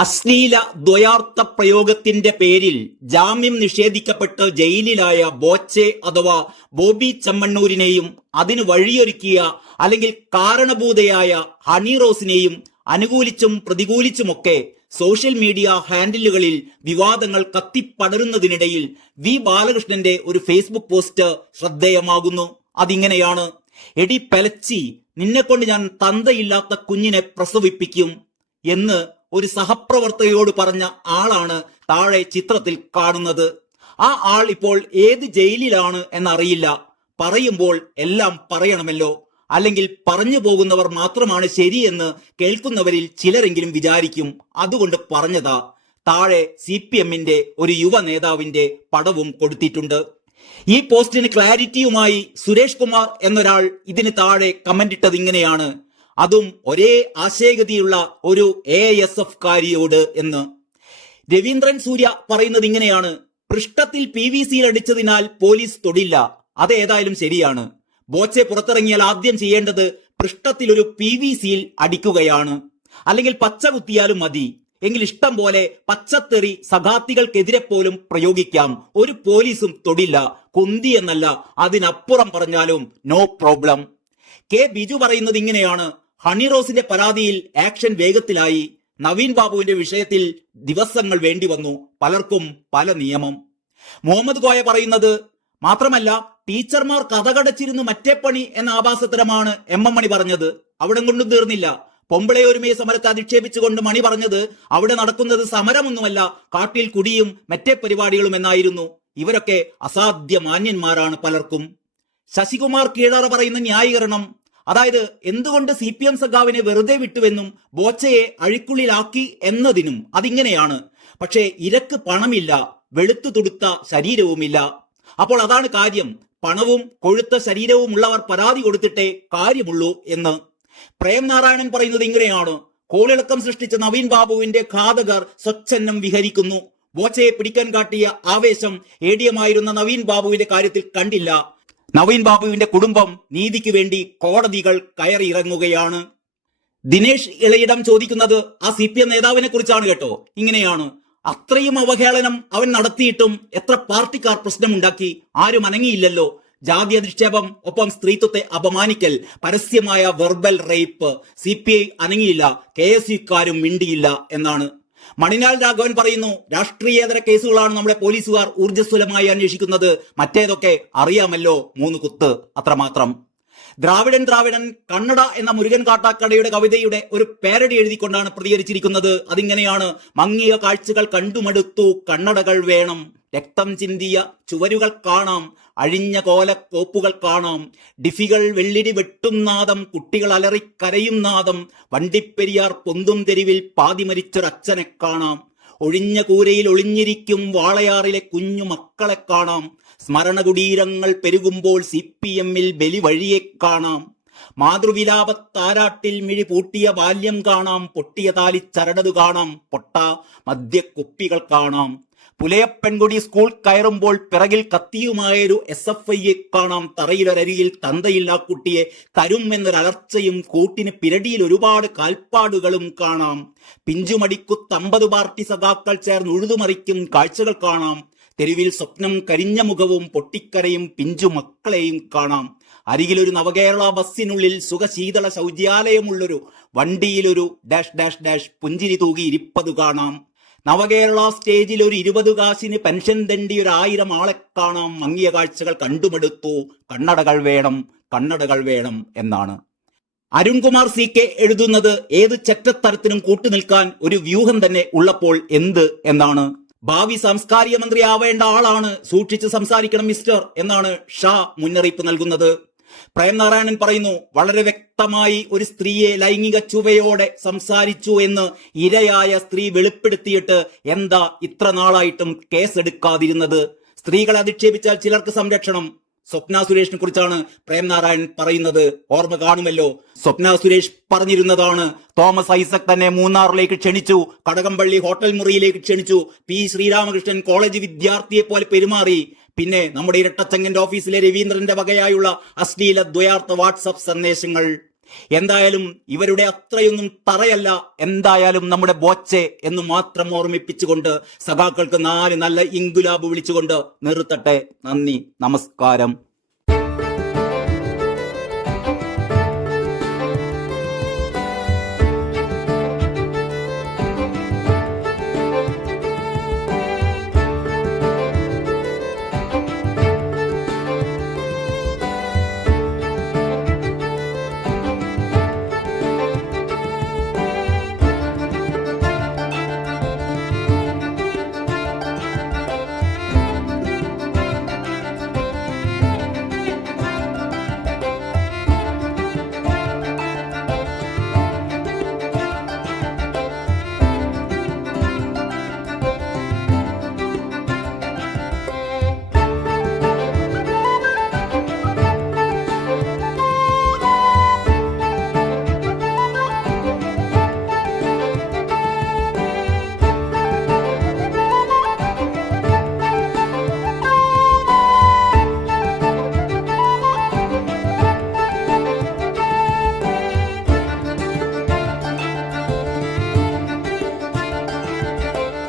അശ്ലീല ദ്വയാർത്ഥ പ്രയോഗത്തിന്റെ പേരിൽ ജാമ്യം നിഷേധിക്കപ്പെട്ട് ജയിലിലായ ബോച്ചെ അഥവാ ബോബി ചെമ്മണ്ണൂരിനെയും അതിന് വഴിയൊരുക്കിയ അല്ലെങ്കിൽ കാരണഭൂതയായ ഹണി റോസിനെയും അനുകൂലിച്ചും പ്രതികൂലിച്ചുമൊക്കെ സോഷ്യൽ മീഡിയ ഹാൻഡിലുകളിൽ വിവാദങ്ങൾ കത്തിപ്പടരുന്നതിനിടയിൽ വി ബാലകൃഷ്ണന്റെ ഒരു ഫേസ്ബുക്ക് പോസ്റ്റ് ശ്രദ്ധേയമാകുന്നു. അതിങ്ങനെയാണ്: എടി പെലച്ചി, നിന്നെക്കൊണ്ട് ഞാൻ തന്തയില്ലാത്ത കുഞ്ഞിനെ പ്രസവിപ്പിക്കും എന്ന് ഒരു സഹപ്രവർത്തകയോട് പറഞ്ഞ ആളാണ് താഴെ ചിത്രത്തിൽ കാണുന്നത്. ആ ആൾ ഇപ്പോൾ ഏത് ജയിലിലാണ് എന്നറിയില്ല. പറയുമ്പോൾ എല്ലാം പറയണമല്ലോ, അല്ലെങ്കിൽ പറഞ്ഞു പോകുന്നവർ മാത്രമാണ് ശരിയെന്ന് കേൾക്കുന്നവരിൽ ചിലരെങ്കിലും വിചാരിക്കും. അതുകൊണ്ട് പറഞ്ഞതാ. താഴെ CPM-ന്റെ ഒരു യുവ നേതാവിന്റെ പടവും കൊടുത്തിട്ടുണ്ട്. ഈ പോസ്റ്റിന് ക്ലാരിറ്റിയുമായി സുരേഷ് കുമാർ എന്നൊരാൾ ഇതിന് താഴെ കമന്റ് ഇട്ടത് ഇങ്ങനെയാണ്: അതും ഒരേ ആശയഗതിയുള്ള ഒരു AISF കാരിയോട് എന്ന്. രവീന്ദ്രൻ സൂര്യ പറയുന്നത് ഇങ്ങനെയാണ്: പൃഷ്ഠത്തിൽ PVC അടിച്ചതിനാൽ പോലീസ് തൊടില്ല. അതേതായാലും ശരിയാണ്. ബോച്ചെ പുറത്തിറങ്ങിയാൽ ആദ്യം ചെയ്യേണ്ടത് പൃഷ്ഠത്തിൽ ഒരു PVC അടിക്കുകയാണ്. അല്ലെങ്കിൽ പച്ച കുത്തിയാലും മതി. എങ്കിൽ ഇഷ്ടം പോലെ പച്ചത്തെറി സഖാത്തികൾക്കെതിരെ പോലും പ്രയോഗിക്കാം. ഒരു പോലീസും തൊടില്ല. കുന്തി എന്നല്ല, അതിനപ്പുറം പറഞ്ഞാലും നോ പ്രോബ്ലം. കെ ബിജു പറയുന്നത് ഇങ്ങനെയാണ്: ഹണി റോസിന്റെ പരാതിയിൽ ആക്ഷൻ വേഗത്തിലായി. നവീൻ ബാബുവിന്റെ വിഷയത്തിൽ ദിവസങ്ങൾ വേണ്ടി വന്നു. പലർക്കും പല നിയമം. മുഹമ്മദ് കോയ പറയുന്നത് മാത്രമല്ല, ടീച്ചർമാർ കഥകടച്ചിരുന്ന് മറ്റേ പണി എന്ന ആഭാസത്തരമാണ് MM മണി പറഞ്ഞത്. അവിടെ കൊണ്ടും തീർന്നില്ല. പൊമ്പിളയൊരുമയെ സമരത്തെ അധിക്ഷേപിച്ചുകൊണ്ട് മണി പറഞ്ഞത് അവിടെ നടക്കുന്നത് സമരമൊന്നുമല്ല, കാട്ടിൽ കുടിയും മറ്റേ പരിപാടികളും എന്നായിരുന്നു. ഇവരൊക്കെ അസാധ്യ മാന്യന്മാരാണ് പലർക്കും. ശശികുമാർ കീഴാറ പറയുന്ന ന്യായീകരണം, അതായത് എന്തുകൊണ്ട് CPM സഖാവിനെ വെറുതെ വിട്ടുവെന്നും ബോച്ചയെ അഴിക്കുള്ളിലാക്കി എന്നതിനും അതിങ്ങനെയാണ്: പക്ഷേ ഇരക്ക് പണമില്ല, വെളുത്തു തുടുത്ത ശരീരവുമില്ല. അപ്പോൾ അതാണ് കാര്യം. പണവും കൊഴുത്ത ശരീരവും ഉള്ളവർ പരാതി കൊടുത്തിട്ടേ കാര്യമുള്ളൂ എന്ന്. പ്രേംനാരായണൻ പറയുന്നത് ഇങ്ങനെയാണ്: കോളിളക്കം സൃഷ്ടിച്ച നവീൻ ബാബുവിന്റെ ഘാതകർ സ്വച്ഛന്നം വിഹരിക്കുന്നു. ബോച്ചയെ പിടിക്കാൻ കാട്ടിയ ആവേശം ADM ആയിരുന്ന നവീൻ ബാബുവിന്റെ കാര്യത്തിൽ കണ്ടില്ല. നവീൻ ബാബുവിന്റെ കുടുംബം നീതിക്ക് വേണ്ടി കോടതികൾ കയറിയിറങ്ങുകയാണ്. ദിനേശ് ഇളയിടം ചോദിക്കുന്നത് ആ CPM നേതാവിനെ കുറിച്ചാണ് കേട്ടോ. ഇങ്ങനെയാണ്: അത്രയും അവഹേളനം അവൻ നടത്തിയിട്ടും എത്ര പാർട്ടിക്കാർ പ്രശ്നമുണ്ടാക്കി? ആരും അനങ്ങിയില്ലല്ലോ. ജാതി അധിക്ഷേപം, ഒപ്പം സ്ത്രീത്വത്തെ അപമാനിക്കൽ, പരസ്യമായ വെർബൽ റേപ്പ്. CPI അനങ്ങിയില്ല, KSUക്കാരും മിണ്ടിയില്ല എന്നാണ്. മണിലാൽ രാഘവൻ പറയുന്നു: രാഷ്ട്രീയേതര കേസുകളാണ് നമ്മുടെ പോലീസുകാർ ഊർജ്ജസ്വലമായി അന്വേഷിക്കുന്നത്. മറ്റേതൊക്കെ അറിയാമല്ലോ, 3 കുത്ത്, അത്രമാത്രം. ദ്രാവിഡൻ കണ്ണട എന്ന മുരുകൻ കാട്ടാക്കടയുടെ കവിതയുടെ ഒരു പാരഡി എഴുതിക്കൊണ്ടാണ് പ്രതികരിച്ചിരിക്കുന്നത്. അതിങ്ങനെയാണ്: മങ്ങിയ കാഴ്ചകൾ കണ്ടുമടുത്തു, കണ്ണടകൾ വേണം. രക്തം ചിന്തിയ ചുവരുകൾ കാണാം, അഴിഞ്ഞ കോലക്കോപ്പുകൾ കാണാം. ഡിഫികൾ വെള്ളിടി വെട്ടുന്നാദം, കുട്ടികൾ അലറിക്കരയും നാദം. വണ്ടിപ്പെരിയാർ പൊന്തും തെരുവിൽ പാതി മരിച്ചൊരച്ഛനെ കാണാം. ഒഴിഞ്ഞ കൂരയിൽ ഒളിഞ്ഞിരിക്കും വാളയാറിലെ കുഞ്ഞു മക്കളെ കാണാം. സ്മരണകുടീരങ്ങൾ പെരുകുമ്പോൾ CPM-ൽ ബലി വഴിയെ കാണാം. മാതൃവിലാപത്താരാട്ടിൽ മിഴി പൂട്ടിയ ബാല്യം കാണാം. പൊട്ടിയ താലി ചരടതു കാണാം. പൊട്ട മദ്യക്കുപ്പികൾ കാണാം. പുലയപ്പെൺകുടി സ്കൂൾ കയറുമ്പോൾ പിറകിൽ കത്തിയുമായൊരു SFI-യെ കാണാം. തറയിലൊരരിയിൽ തന്തയില്ലാ കുട്ടിയെ തരും എന്നൊരലർച്ചയും കൂട്ടിന് പിരടിയിൽ ഒരുപാട് കാൽപ്പാടുകളും കാണാം. പിഞ്ചുമടിക്കുത്ത് 50 പാർട്ടി സഖാക്കൾ ചേർന്ന് ഉഴുതുമറിക്കും കാഴ്ചകൾ കാണാം. തെരുവിൽ സ്വപ്നം കരിഞ്ഞ മുഖവും പൊട്ടിക്കരയും പിഞ്ചു മക്കളെയും കാണാം. അരികിലൊരു നവകേരള ബസ്സിനുള്ളിൽ സുഖശീതള ശൗചാലയമുള്ളൊരു വണ്ടിയിലൊരു ഡാഷ് ഡാഷ് ഡാഷ് പുഞ്ചിരി തൂകി ഇരിപ്പതു കാണാം. നവകേരള സ്റ്റേജിൽ ഒരു 20 കാശിന് പെൻഷൻ തണ്ടി 1000 ആളെ കാണാം. മങ്ങിയ കാഴ്ചകൾ കണ്ടുമെടുത്തു, കണ്ണടകൾ വേണം, കണ്ണടകൾ വേണം എന്നാണ്. അരുൺകുമാർ CK എഴുതുന്നത് ഏത് ചെറ്റത്തരത്തിനും കൂട്ടുനിൽക്കാൻ ഒരു വ്യൂഹം തന്നെ ഉള്ളപ്പോൾ എന്ത് എന്നാണ്. ഭാവി സാംസ്കാരിക മന്ത്രി ആവേണ്ട ആളാണ്, സൂക്ഷിച്ച് സംസാരിക്കണം മിസ്റ്റർ എന്നാണ് ഷാ മുന്നറിയിപ്പ് നൽകുന്നത്. പ്രേംനാരായണൻ പറയുന്നു: വളരെ വ്യക്തമായി ഒരു സ്ത്രീയെ ലൈംഗിക ചുവയോടെ സംസാരിച്ചു എന്ന് ഇരയായ സ്ത്രീ വെളിപ്പെടുത്തിയിട്ട് എന്താ ഇത്ര നാളായിട്ടും കേസെടുക്കാതിരുന്നത്? സ്ത്രീകളെ അധിക്ഷേപിച്ചാൽ ചിലർക്ക് സംരക്ഷണം. സ്വപ്ന സുരേഷിനെ കുറിച്ചാണ് പ്രേംനാരായണൻ പറയുന്നത്. ഓർമ്മ കാണുമല്ലോ, സ്വപ്ന സുരേഷ് പറഞ്ഞിരുന്നതാണ്: തോമസ് ഐസക് തന്നെ മൂന്നാറിലേക്ക് ക്ഷണിച്ചു, കടകംപള്ളി ഹോട്ടൽ മുറിയിലേക്ക് ക്ഷണിച്ചു, P ശ്രീരാമകൃഷ്ണൻ കോളേജ് വിദ്യാർത്ഥിയെ പോലെ പെരുമാറി. പിന്നെ നമ്മുടെ ഇരട്ടച്ചങ്ങന്റെ ഓഫീസിലെ രവീന്ദ്രന്റെ വകയായുള്ള അശ്ലീല ദ്വയാർത്ഥ വാട്സപ്പ് സന്ദേശങ്ങൾ. എന്തായാലും ഇവരുടെ അത്രയൊന്നും തറയല്ല എന്തായാലും നമ്മുടെ ബോച്ചെ എന്ന് മാത്രം ഓർമ്മിപ്പിച്ചുകൊണ്ട് സഖാക്കൾക്ക് 4 നല്ല ഇൻകുലാബ് വിളിച്ചുകൊണ്ട് നിർത്തട്ടെ. നന്ദി, നമസ്കാരം.